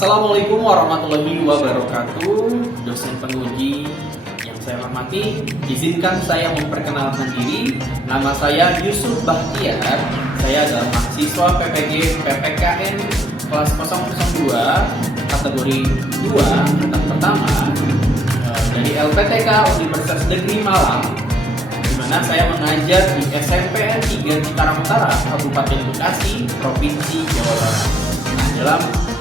Assalamualaikum warahmatullahi wabarakatuh. Dosen penguji yang saya hormati, izinkan saya memperkenalkan diri. Nama saya Yusuf Bahtiar. Saya adalah mahasiswa PPG PPKN kelas 002 kategori 2 angkatan pertama dari LPTK Universitas Negeri Malang, di mana saya mengajar di SMPN 3 Cikarang Utara, Kabupaten Bekasi, Provinsi Jawa Barat. Nah, dalam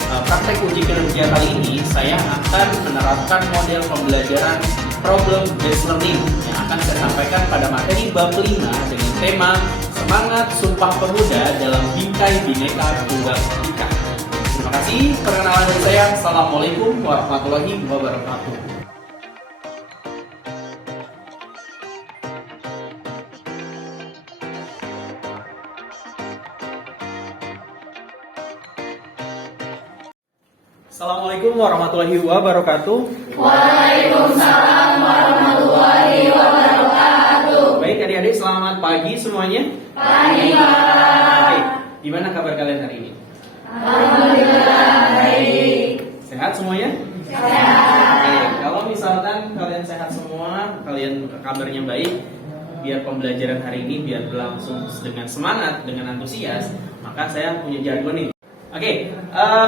praktek uji kinerja kali ini saya akan menerapkan model pembelajaran problem based learning yang akan saya sampaikan pada materi bab 5 dengan tema Semangat Sumpah Pemuda dalam Bingkai Bhinneka Tunggal Ika. Terima kasih, perkenalan dari saya. Assalamualaikum warahmatullahi wabarakatuh. Assalamualaikum warahmatullahi wabarakatuh. Waalaikumsalam warahmatullahi wabarakatuh. Baik adik-adik, selamat pagi semuanya. Pagi, Pak. Baik, gimana kabar kalian hari ini? Alhamdulillah baik. Sehat semuanya? Sehat. Oke, kalau misalkan kalian sehat semua, kalian kabarnya baik, biar pembelajaran hari ini biar berlangsung dengan semangat, dengan antusias, maka saya punya jargon nih. Oke,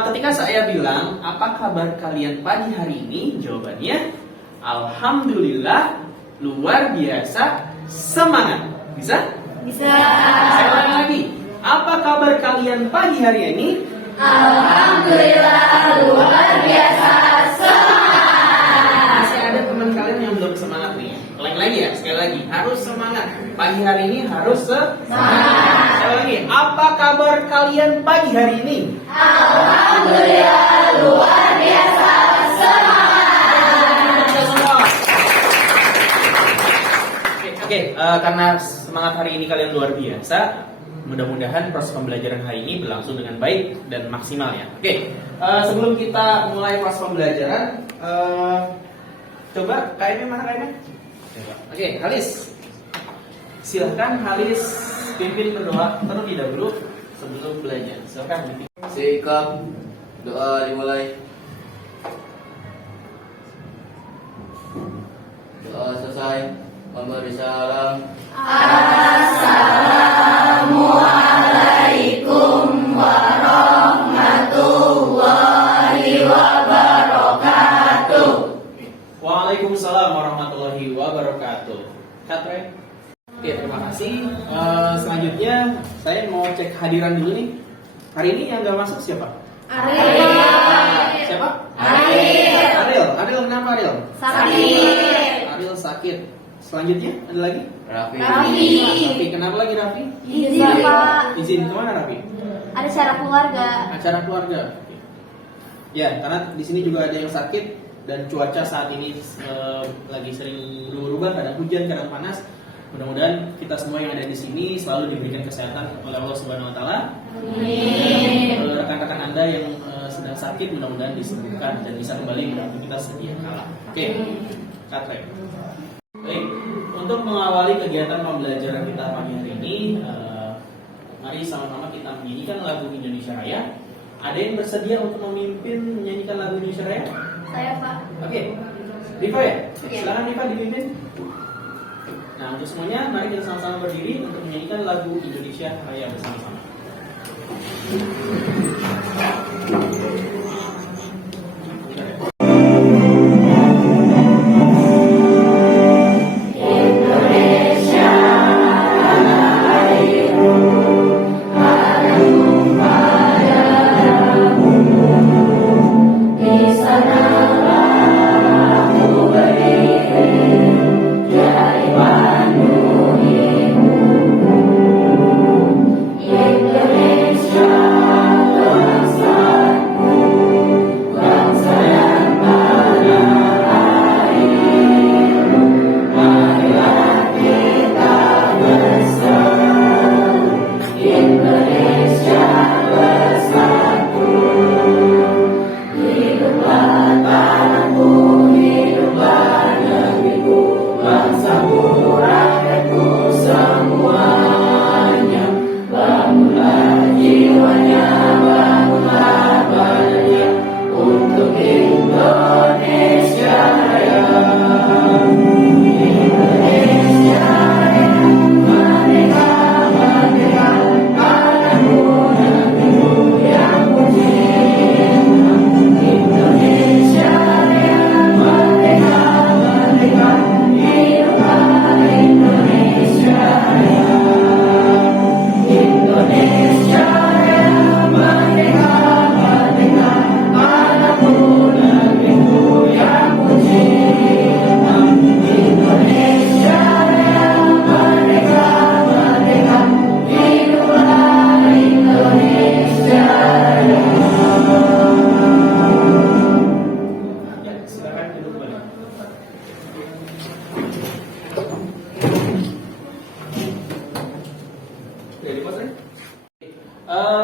ketika saya bilang apa kabar kalian pagi hari ini, jawabannya alhamdulillah, luar biasa, semangat. Bisa? Bisa. Saya ulangi lagi. Apa kabar kalian pagi hari ini? Alhamdulillah luar biasa semangat. Masih ada teman kalian yang belum semangat nih. Ulangi lagi ya, sekali lagi. Harus semangat. Pagi hari ini harus semangat. Sekali lagi. Apa kabar kalian pagi hari ini? Alhamdulillah luar biasa semangat. Oke, karena semangat hari ini kalian luar biasa, mudah-mudahan proses pembelajaran hari ini berlangsung dengan baik dan maksimal ya. Oke, sebelum kita mulai proses pembelajaran, coba KM mana KM? Oke, Halis, silahkan Halis pimpin berdoa terlebih dahulu sebelum belajar. Silahkan. Sikap doa dimulai. Doa selesai, memberi salam. Assalamualaikum warahmatullahi wabarakatuh. Waalaikumsalam warahmatullahi wabarakatuh. Katre. Oke, terima kasih. Selanjutnya saya mau cek hadiran dulu nih. Hari ini yang nggak masuk siapa? Ariel. Siapa? Ariel. Ariel kenapa Ariel? Sakit. Ariel sakit. Selanjutnya ada lagi? Raffi. Raffi. Kenapa lagi Raffi? Izin, Pak. Izin kemana Raffi? Ada acara keluarga. Acara keluarga. Oke. Ya, karena di sini juga ada yang sakit dan cuaca saat ini lagi sering berubah-ubah, kadang hujan, kadang panas. Mudah-mudahan kita semua yang ada di sini selalu diberikan kesehatan oleh Allah Subhanahu Wa Taala. Amin. Rekan-rekan Anda yang sedang sakit mudah-mudahan disembuhkan dan bisa kembali ke aktivitas sedia kala. Oke, Katre. Baik, untuk mengawali kegiatan pembelajaran kita pagi hari ini, mari sama-sama kita menyanyikan lagu Indonesia Raya. Ada yang bersedia untuk memimpin menyanyikan lagu Indonesia Raya? Saya, Pak. Oke, Rifa ya? Iya. Silakan Rifa dipimpin. Nah, untuk semuanya, mari kita sama-sama berdiri untuk menyanyikan lagu Indonesia Raya bersama-sama. Indonesia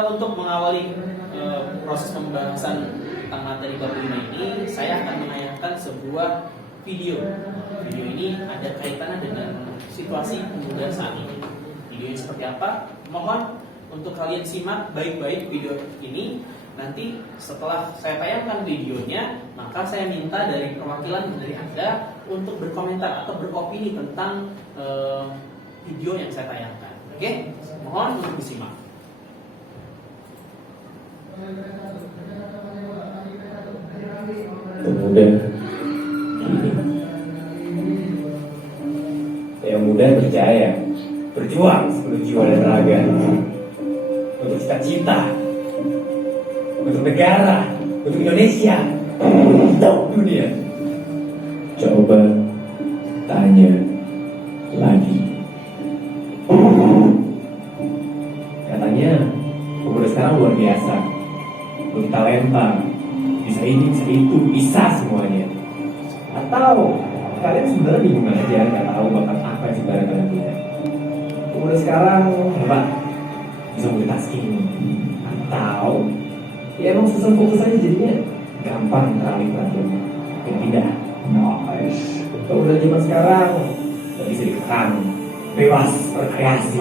Untuk mengawali proses pembahasan tentang materi bab 5 ini, saya akan menayangkan sebuah video. Video ini ada kaitannya dengan situasi pemuda saat ini. Videonya seperti apa? Mohon untuk kalian simak baik-baik video ini. Nanti setelah saya tayangkan videonya, maka saya minta dari perwakilan dari Anda untuk berkomentar atau beropini tentang video yang saya tayangkan. Oke? Mohon untuk disimak. Pemuda yang muda berjaya, berjuang sepenuh jiwa dan raga untuk cita-cita, untuk negara, untuk Indonesia, untuk dunia. Coba tanya lagi. Katanya pemuda sekarang luar biasa, talenta, bisa ini, bisa itu, bisa semuanya. Atau kalian sebenarnya bingung aja, nggak tahu bakat apa yang sebenarnya kalian punya. Pemuda sekarang hebat, bisa multitasking. Atau ya emang susah fokus aja jadinya gampang teralih perhatian. Ya tidak. Pemuda zaman sekarang nggak bisa dikekang, bebas berkreasi.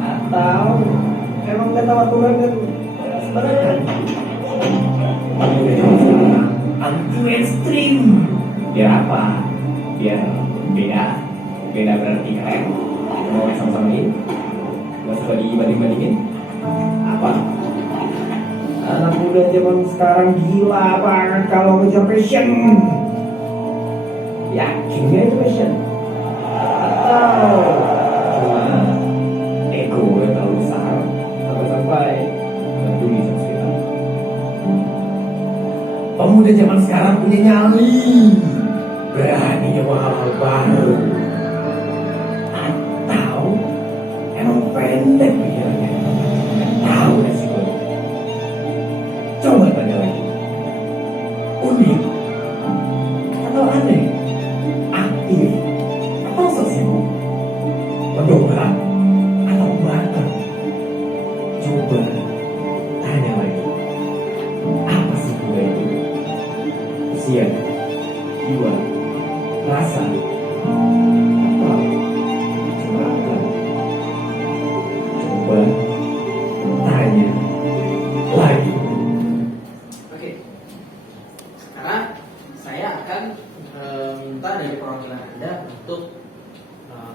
Atau emang nggak tahu aturan kan? Sebenarnya anti mainstream. Biar apa? Biar beda berarti keren. Mau sama-samain, gak suka dibanding-bandingin. Apa? Anak muda zaman sekarang gila banget kalau ngejar passion. Yakin gak itu passion? Atau cuma ego yang terlalu besar sampai peduli sama sekitar. Pemuda zaman sekarang punya nyali, berani nyoba hal-hal baru. Atau emang pendek pikirannya, nggak tahu resikonya. Coba tanya lagi. Unik atau aneh, aktif atau sok sibuk, mendongkrak atau bakar. Coba tanya lagi, apa sih muda itu? Usia, jiwa, rasa, atau cuma apa? Coba tanya lagi. Oke. Sekarang saya akan minta dari perwakilan Anda untuk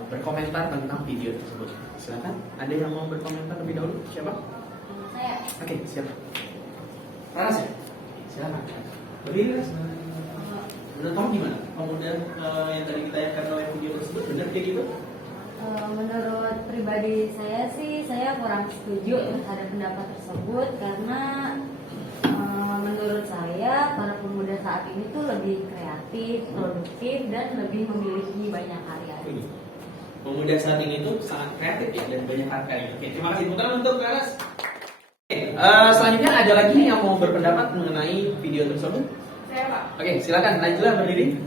berkomentar tentang video tersebut. Silakan. Ada yang mau berkomentar lebih dahulu? Siapa? Saya. Oke, siap. Raras ya? Silakan. Berdiri, Ras. Menurut kamu gimana? Pemuda yang tadi ditayangkan oleh video tersebut benar kayak gitu? Menurut pribadi saya sih, saya kurang setuju terhadap pendapat tersebut karena menurut saya para pemuda saat ini tuh lebih kreatif, produktif dan lebih memiliki banyak karya. Pemuda saat ini tuh sangat kreatif ya dan banyak karya. Oke, terima kasih teman untuk Raras. Oke, selanjutnya ada lagi yang mau berpendapat mengenai video tersebut? Saya, Pak. Oke, silakan Najla berdiri.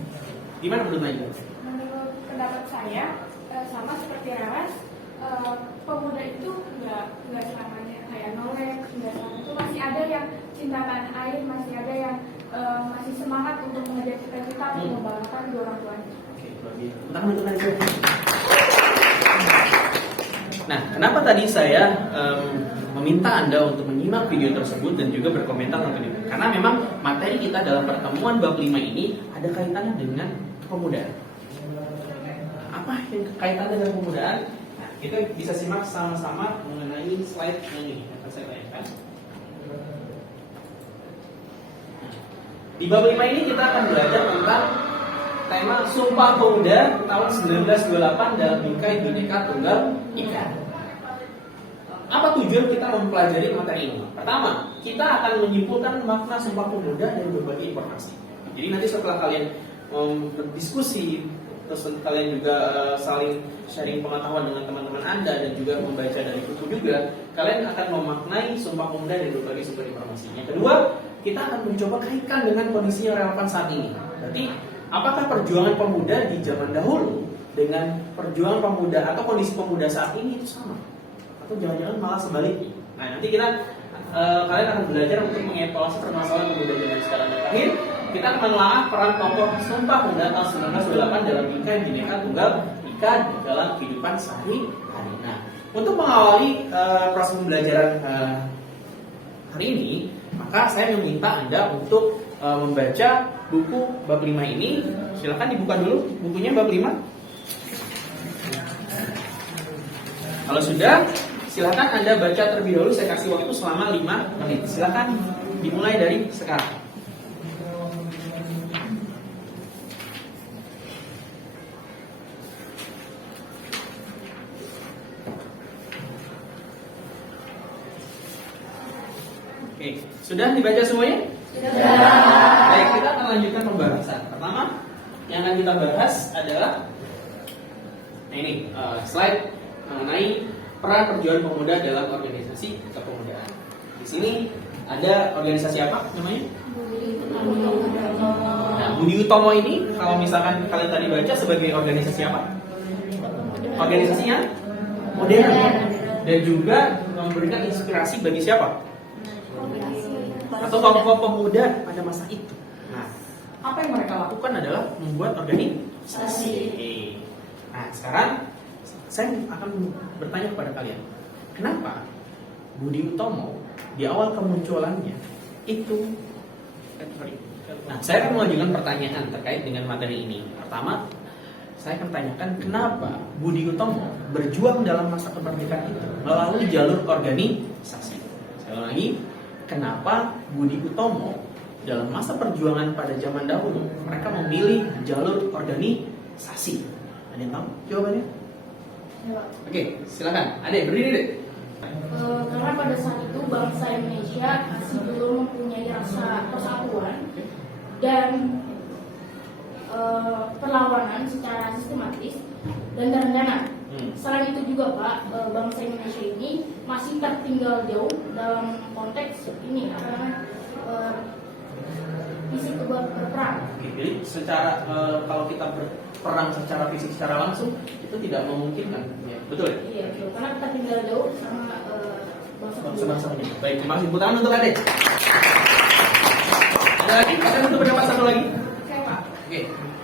Gimana menurut Najla? Menurut pendapat saya, sama seperti Raras, pemuda itu nggak selamanya kayak nolak, nggak selamanya itu masih ada yang cinta tanah air, masih ada yang masih semangat untuk mengejar cita-cita untuk membanggakan kedua orang tuanya. Oke, luar biasa. Tentang untuk Najla. Nah, kenapa tadi saya meminta Anda untuk menyimak video tersebut dan juga berkomentar tentang video? Karena memang materi kita dalam pertemuan bab 5 ini ada kaitannya dengan pemuda. Apa yang kaitannya dengan pemudaan? Nah, kita bisa simak sama-sama mengenai slide yang ini yang akan saya tayangkan. Di bab 5 ini kita akan belajar tentang tema Sumpah Pemuda tahun 1928 dalam Bingkai Bhinneka Tunggal Ika. Apa tujuan kita mempelajari materi ini? Pertama, kita akan menyimpulkan makna Sumpah Pemuda dari berbagai informasi. Jadi nanti setelah kalian berdiskusi, terus kalian juga saling sharing pengetahuan dengan teman-teman Anda dan juga membaca dari buku juga, kalian akan memaknai Sumpah Pemuda dari berbagai sumber informasi. Yang kedua, kita akan mencoba kaitkan dengan kondisi yang relevan saat ini. Berarti, apakah perjuangan pemuda di zaman dahulu dengan perjuangan pemuda atau kondisi pemuda saat ini itu sama? Atau jangan-jangan malah sebaliknya? Nah, nanti kita kalian akan belajar untuk mengevaluasi permasalahan pemuda zaman sekarang. Terakhir, kita akan menelaah peran tokoh Sumpah Pemuda tahun 1928 dalam Bhinneka Bhinneka Tunggal Ika dalam kehidupan sehari-hari. Nah, untuk mengawali proses pembelajaran hari ini, maka saya meminta Anda untuk membaca buku bab 5 ini. Silakan dibuka dulu bukunya bab 5. Kalau sudah, silakan Anda baca terlebih dahulu. Saya kasih waktu selama 5 menit. Silakan dimulai dari sekarang. Oke, sudah dibaca semuanya? Sudah. Baik, kita akan lanjutkan pembahasan. Pertama, yang akan kita bahas adalah slide mengenai peran perjuangan pemuda dalam organisasi kepemudaan. Di sini ada organisasi apa namanya? Nah, Budi Utomo ini, kalau misalkan kalian tadi baca, sebagai organisasi apa? Organisasinya modern dan juga memberikan inspirasi bagi siapa? Atau tokoh pemuda pada masa itu. Nah, apa yang mereka lakukan adalah membuat organisasi. Nah, sekarang saya akan bertanya kepada kalian, kenapa Budi Utomo di awal kemunculannya itu? Nah, saya akan mengajukan pertanyaan terkait dengan materi ini. Pertama, saya akan tanyakan kenapa Budi Utomo berjuang dalam masa kemerdekaan itu melalui jalur organisasi. Saya ulang lagi, kenapa Budi Utomo dalam masa perjuangan pada zaman dahulu mereka memilih jalur organisasi? Ada yang tahu jawabannya? Oke, silakan. Adek, berdiri deh. Karena pada saat itu bangsa Indonesia masih belum mempunyai rasa persatuan dan perlawanan secara sistematis dan terencana. Selain itu juga Pak, bangsa Indonesia ini masih tertinggal jauh dalam konteks ini fisik berperang. Jadi secara kalau kita berperang secara fisik secara langsung itu tidak memungkinkan, ya, betul? Iya, betul. Karena kita tinggal jauh sama bangsa-bangsanya. Baik, terima kasih. Tepuk tangan untuk Adek. Ada lagi? Ada untuk pendapat satu lagi? Oke,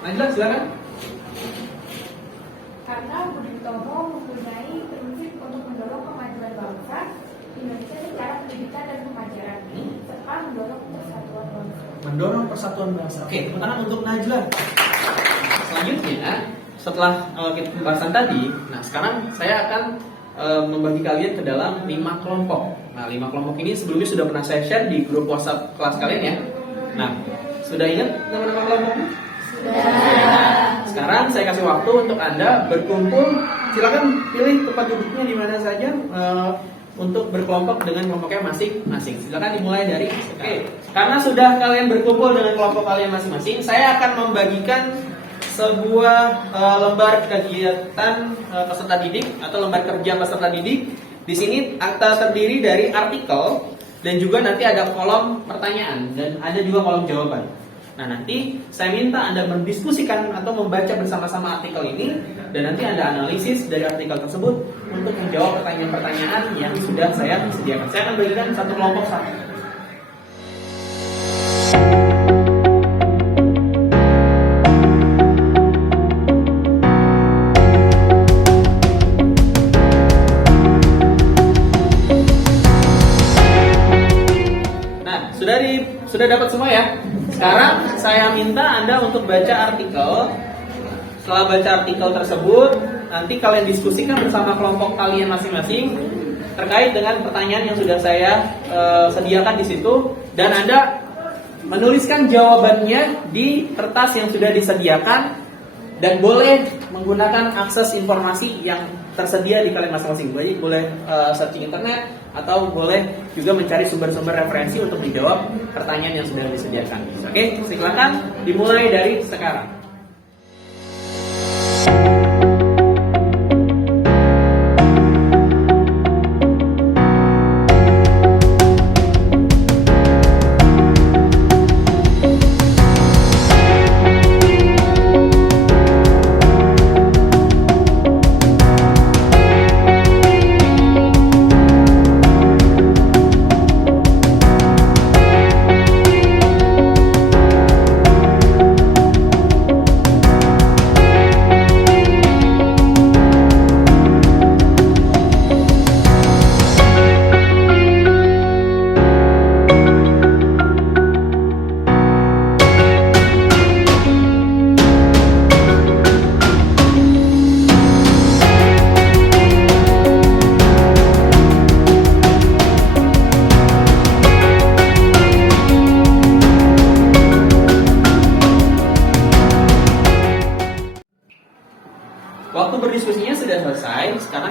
lanjut silakan. Karena Budi Utomo mempunyai prinsip untuk mendorong kemajuan bangsa Indonesia secara pendidikan dan pemajaran, serta mendorong persatuan bangsa. Mendorong persatuan bangsa. Oke, tepuk tangan untuk Najla. Selanjutnya, setelah kita pembahasan tadi, nah sekarang saya akan membagi kalian ke dalam 5 kelompok. Nah, 5 kelompok ini sebelumnya sudah pernah saya share di grup WhatsApp kelas kalian ya. Nah, sudah ingat nama-nama kelompoknya? Sudah. Sekarang saya kasih waktu untuk Anda berkumpul. Silakan pilih tempat duduknya di mana saja untuk berkelompok dengan kelompoknya masing-masing. Silakan dimulai dari karena sudah kalian berkumpul dengan kelompok kalian masing-masing, saya akan membagikan sebuah lembar kegiatan peserta didik atau lembar kerja peserta didik. Di sini terdiri dari artikel dan juga nanti ada kolom pertanyaan dan ada juga kolom jawaban. Nah, nanti saya minta Anda mendiskusikan atau membaca bersama-sama artikel ini dan nanti Anda analisis dari artikel tersebut untuk menjawab pertanyaan-pertanyaan yang sudah saya sediakan. Saya akan bagikan satu kelompok satu. Sudah dapat semua ya? Sekarang saya minta Anda untuk baca artikel. Setelah baca artikel tersebut, nanti kalian diskusikan bersama kelompok kalian masing-masing terkait dengan pertanyaan yang sudah saya sediakan di situ, dan Anda menuliskan jawabannya di kertas yang sudah disediakan dan boleh menggunakan akses informasi yang tersedia di kalian masing-masing. Jadi boleh searching internet atau boleh juga mencari sumber-sumber referensi untuk dijawab pertanyaan yang sudah disediakan. Oke, silakan dimulai dari sekarang.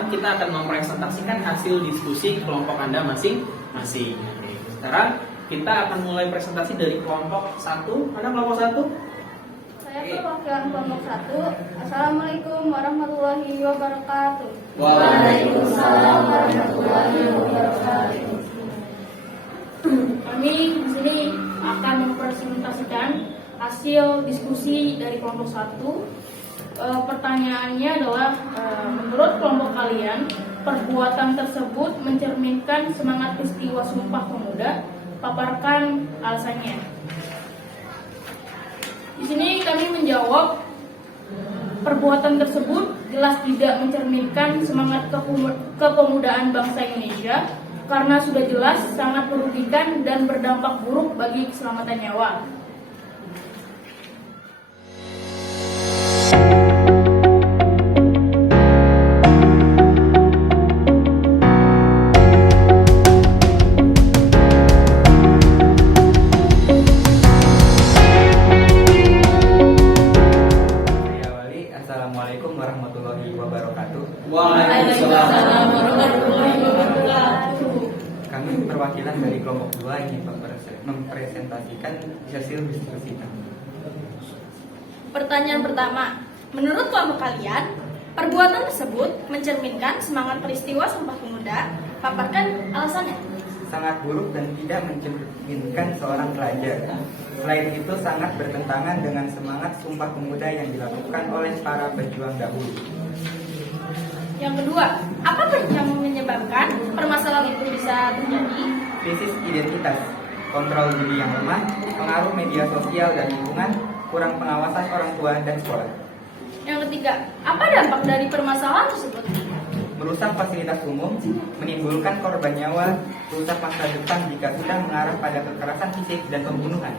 sekarang kita akan mempresentasikan hasil diskusi kelompok Anda masing-masing. Oke, sekarang kita akan mulai presentasi dari kelompok 1. Mana kelompok 1? Saya perwakilan kelompok 1. Assalamualaikum warahmatullahi wabarakatuh. Waalaikumsalam warahmatullahi wabarakatuh. Kami di sini akan mempresentasikan hasil diskusi dari kelompok 1. Pertanyaannya adalah, menurut kelompok kalian, perbuatan tersebut mencerminkan semangat peristiwa Sumpah Pemuda? Paparkan alasannya. Di sini kami menjawab, perbuatan tersebut jelas tidak mencerminkan semangat kepemudaan bangsa Indonesia karena sudah jelas sangat merugikan dan berdampak buruk bagi keselamatan nyawa. Assalamualaikum warahmatullahi wabarakatuh. Waalaikumsalam warahmatullahi wabarakatuh. Kami perwakilan dari kelompok 2 ingin mempresentasikan hasil diskusi kami. Pertanyaan pertama, menurut kelompok kalian, perbuatan tersebut mencerminkan semangat peristiwa Sumpah Pemuda? Paparkan alasannya. Sangat buruk dan tidak mencerminkan seorang pelajar. Selain itu sangat bertentangan dengan semangat Sumpah Pemuda yang dilakukan oleh para pejuang dahulu. Yang kedua, apa yang menyebabkan permasalahan itu bisa terjadi? Krisis identitas, kontrol diri yang lemah, pengaruh media sosial dan lingkungan, kurang pengawasan orang tua dan sekolah. Yang ketiga, apa dampak dari permasalahan tersebut? Merusak fasilitas umum, menimbulkan korban nyawa, rusak masa depan jika sudah mengarah pada kekerasan fisik dan pembunuhan.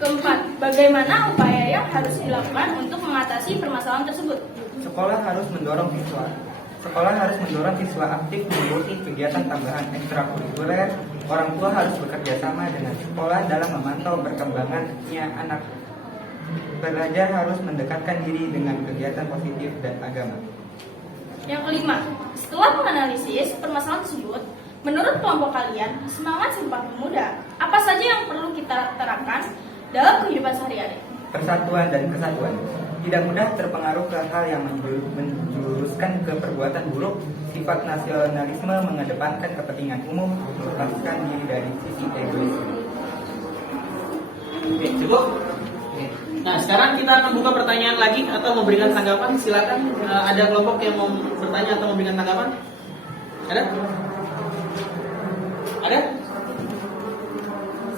Keempat, bagaimana upaya yang harus dilakukan untuk mengatasi permasalahan tersebut? Sekolah harus mendorong siswa aktif mengikuti kegiatan tambahan ekstrakurikuler. Orang tua harus bekerja sama dengan sekolah dalam memantau perkembangannya anak. Belajar harus mendekatkan diri dengan kegiatan positif dan agama. Yang kelima, setelah menganalisis permasalahan tersebut, menurut kelompok kalian, semangat Sumpah Pemuda, apa saja yang perlu kita terapkan dalam kehidupan sehari-hari? Persatuan dan kesatuan. Tidak mudah terpengaruh ke hal yang menjuruskan ke perbuatan buruk. Sifat nasionalisme mengedepankan kepentingan umum, melepaskan diri dari sisi egois. Oke, cukup. Oke. Nah, sekarang kita akan buka pertanyaan lagi atau memberikan tanggapan. Silakan, ada kelompok yang mau bertanya atau memberikan tanggapan? Ada? Ada?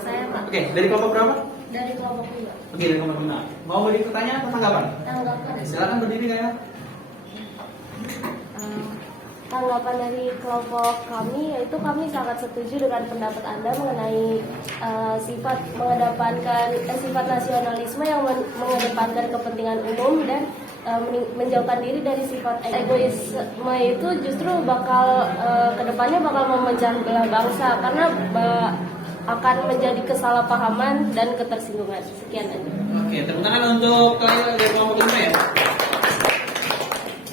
Saya Pak, Oke, dari kelompok berapa? dari kelompok 2. Oke, dari kelompok 5. Mau beri pertanyaan atau tanggapan? Tanggapan. Silakan berdiri kayak. Tanggapan dari kelompok kami yaitu kami sangat setuju dengan pendapat Anda mengenai sifat nasionalisme yang mengedepankan kepentingan umum dan menjauhkan diri dari sifat egoisme itu justru bakal kedepannya bakal memecah belah bangsa karena akan menjadi kesalahpahaman dan ketersinggungan. Sekian aja. Oke, tepuk tangan untuk kalian dari kelompok 5 ya.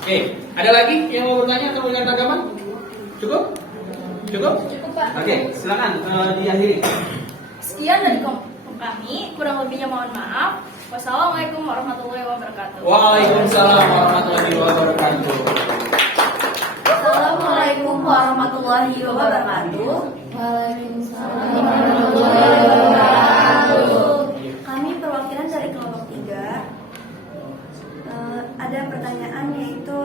Oke, ada lagi yang mau bertanya atau memberikan tanggapan? Cukup? Cukup? Cukup, Pak. Oke, silakan diakhiri. Sekian dari kelompok kami, kurang lebihnya mohon maaf. Wassalamualaikum warahmatullahi wabarakatuh. Waalaikumsalam warahmatullahi wabarakatuh. Assalamualaikum warahmatullahi wabarakatuh. Waalaikumsalam warahmatullahi wabarakatuh. Kami perwakilan dari kelompok 3. Ada pertanyaan yaitu,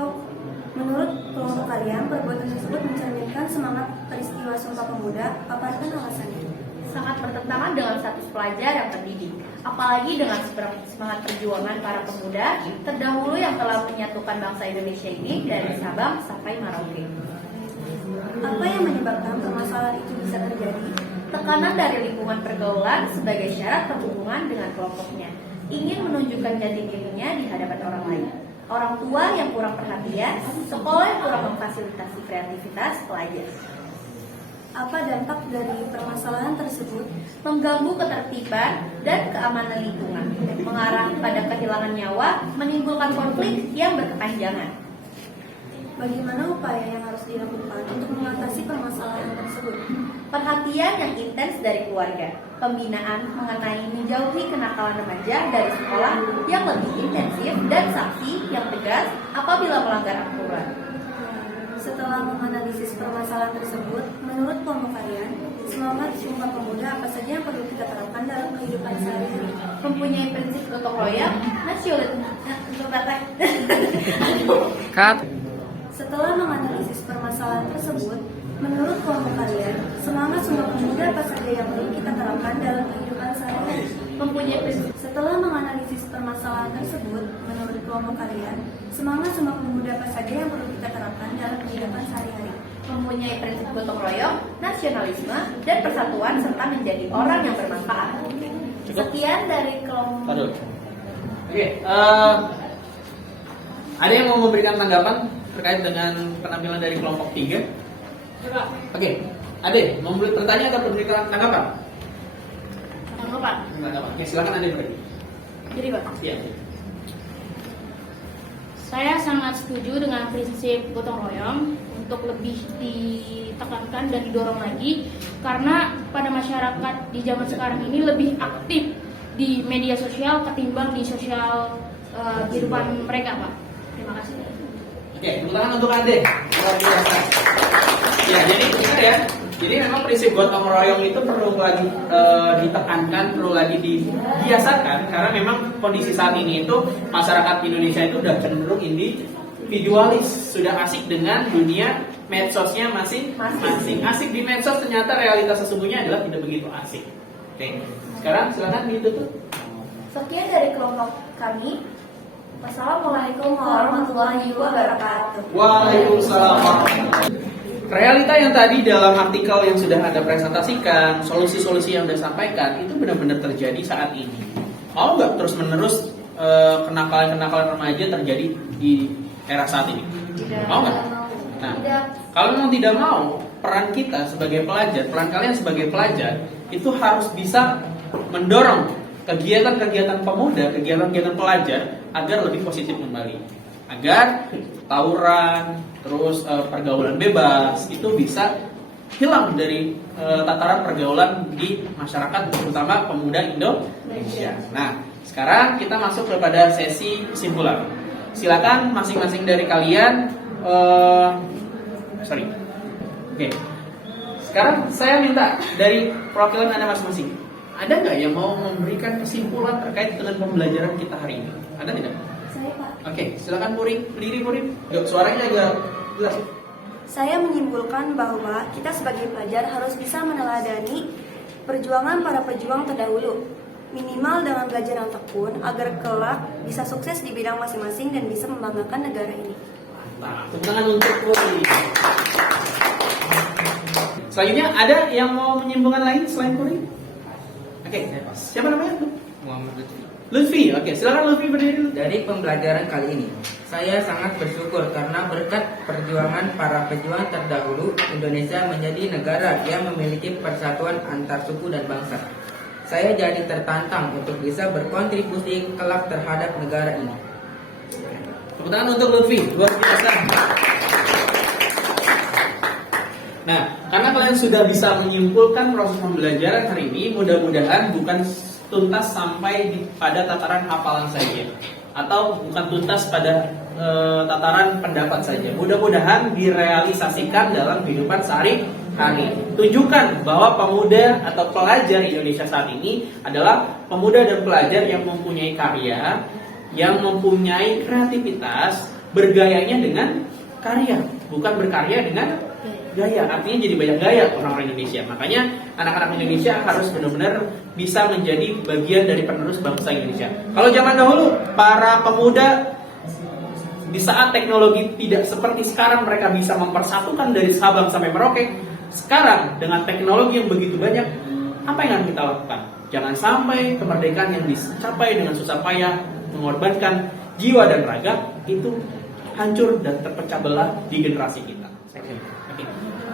menurut kelompok kalian perbuatan tersebut mencerminkan semangat peristiwa Sumpah Pemuda? Paparkan alasannya. Sangat bertentangan dengan status pelajar yang terdidik, apalagi dengan semangat perjuangan para pemuda terdahulu yang telah menyatukan bangsa Indonesia ini dari Sabang sampai Merauke. Apa yang menyebabkan permasalahan itu bisa terjadi? Tekanan dari lingkungan pergaulan sebagai syarat perhubungan dengan kelompoknya, ingin menunjukkan jati dirinya di hadapan orang lain. Orang tua yang kurang perhatian, sekolah yang kurang memfasilitasi kreativitas pelajar. Apa dampak dari permasalahan tersebut? Mengganggu ketertiban dan keamanan lingkungan, mengarah pada kehilangan nyawa, menimbulkan konflik yang berkepanjangan. Bagaimana upaya yang harus dilakukan untuk mengatasi permasalahan tersebut? Perhatian yang intens dari keluarga, pembinaan mengenai menjauhi kenakalan remaja dari sekolah yang lebih intensif, dan sanksi yang tegas apabila melanggar aturan. Setelah menganalisis permasalahan tersebut, menurut kelompok kalian, semangat Sumpah Pemuda apa saja yang perlu kita terapkan dalam kehidupan sehari-hari? Mempunyai prinsip gotong royong, Setelah menganalisis permasalahan tersebut, menurut kelompok kalian, semangat Sumpah Pemuda apa saja yang perlu kita terapkan dalam kehidupan sehari-hari? Mempunyai prinsip. Setelah menganalisis permasalahan tersebut, menurut kelompok kalian, semangat Sumpah Pemuda apa saja yang perlu kita terapkan dalam kehidupan sehari-hari? Mempunyai prinsip gotong royong, nasionalisme, dan persatuan serta menjadi orang yang bermanfaat. Sekian dari kelompok. Oke, ada yang mau memberikan tanggapan terkait dengan penampilan dari kelompok 3? Oke, Ade, mau bertanya atau memberikan tanggapan? Tanggapan. Oke, silakan Ade beri. Jadi Pak, Iya. saya sangat setuju dengan prinsip gotong royong untuk lebih ditekankan dan didorong lagi karena pada masyarakat di zaman sekarang ini lebih aktif di media sosial ketimbang di sosial kehidupan mereka, Pak. Terima kasih. Oke, tepuk tangan untuk Ade. Luar biasa. Ya, jadi benar ya. Jadi memang prinsip gotong royong itu perlu lagi ditekankan, perlu lagi dibiasakan karena memang kondisi saat ini itu masyarakat Indonesia itu udah cenderung individualis, sudah asik dengan dunia medsosnya masing-masing. Asik di medsos, ternyata realitas sesungguhnya adalah tidak begitu asik. Oke, sekarang silakan ditutup. Sekian dari kelompok kami. Wassalamualaikum warahmatullahi wabarakatuh. Waalaikumsalam. Realita yang tadi dalam artikel yang sudah Anda presentasikan, solusi-solusi yang Anda sampaikan itu benar-benar terjadi saat ini. Mau nggak terus-menerus kenakalan-kenakalan remaja terjadi di era saat ini? Mau nggak? Nah, kalau memang tidak mau, peran kita sebagai pelajar, peran kalian sebagai pelajar itu harus bisa mendorong kegiatan-kegiatan pemuda, kegiatan-kegiatan pelajar agar lebih positif kembali, agar tawuran, terus pergaulan bebas itu bisa hilang dari tataran pergaulan di masyarakat, terutama pemuda Indonesia. Nah, sekarang kita masuk kepada sesi kesimpulan. Silakan masing-masing dari kalian. Oke. Sekarang saya minta dari perwakilan Anda masing-masing. Ada nggak yang mau memberikan kesimpulan terkait dengan pembelajaran kita hari ini? Ada tidak? Saya, Pak. Oke, silakan Puring. Berdiri Puring. Yuk, suaranya agak jelas. Saya menyimpulkan bahwa kita sebagai pelajar harus bisa meneladani perjuangan para pejuang terdahulu, minimal dengan belajar yang tekun agar kelak bisa sukses di bidang masing-masing dan bisa membanggakan negara ini. Nah, tepuk tangan untuk Puring. Selanjutnya ada yang mau menyimpulkan lain selain Puring? Oke, siapa namanya? Muhammad Lutfi. Lutfi, oke, silakan Lutfi berdiri dulu. Dari pembelajaran kali ini, saya sangat bersyukur karena berkat perjuangan para pejuang terdahulu, Indonesia menjadi negara yang memiliki persatuan antar suku dan bangsa. Saya jadi tertantang untuk bisa berkontribusi kelak terhadap negara ini. Tepuk tangan untuk Lutfi, luar biasa. Nah, karena kalian sudah bisa menyimpulkan proses pembelajaran hari ini, mudah-mudahan bukan tuntas sampai pada tataran hafalan saja, atau bukan tuntas pada tataran pendapat saja. Mudah-mudahan direalisasikan dalam kehidupan sehari-hari. Tunjukkan bahwa pemuda atau pelajar Indonesia saat ini adalah pemuda dan pelajar yang mempunyai karya, yang mempunyai kreativitas, bergayanya dengan karya, bukan berkarya dengan gaya. Artinya jadi banyak gaya orang-orang Indonesia. Makanya anak-anak Indonesia harus benar-benar bisa menjadi bagian dari penerus bangsa Indonesia. Kalau zaman dahulu para pemuda di saat teknologi tidak seperti sekarang mereka bisa mempersatukan dari Sabang sampai Merauke. Sekarang dengan teknologi yang begitu banyak, apa yang harus kita lakukan? Jangan sampai kemerdekaan yang dicapai dengan susah payah, mengorbankan jiwa dan raga itu hancur dan terpecah belah di generasi kita.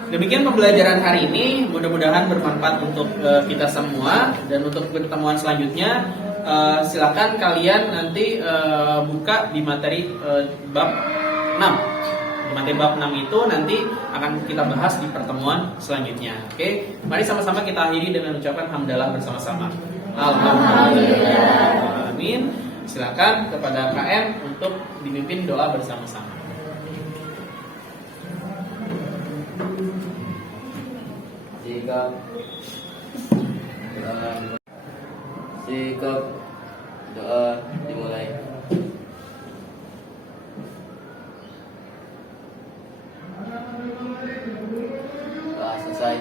Demikian pembelajaran hari ini, mudah-mudahan bermanfaat untuk kita semua. Dan untuk pertemuan selanjutnya, silakan kalian nanti buka di materi bab 6. Materi bab 6 itu nanti akan kita bahas di pertemuan selanjutnya. Oke, mari sama-sama kita akhiri dengan ucapan hamdalah bersama-sama. Alhamdulillah. Amin. Silakan kepada KM untuk dipimpin doa bersama-sama. Sikap doa dimulai. Doa selesai.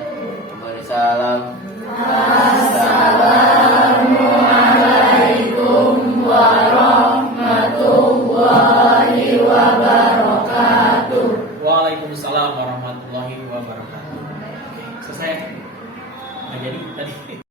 Memberi salam. Assalamualaikum warahmatullahi wabarakatuh. Waalaikumsalam warahmatullahi wabarakatuh. Selesai. Nggak jadi tadi.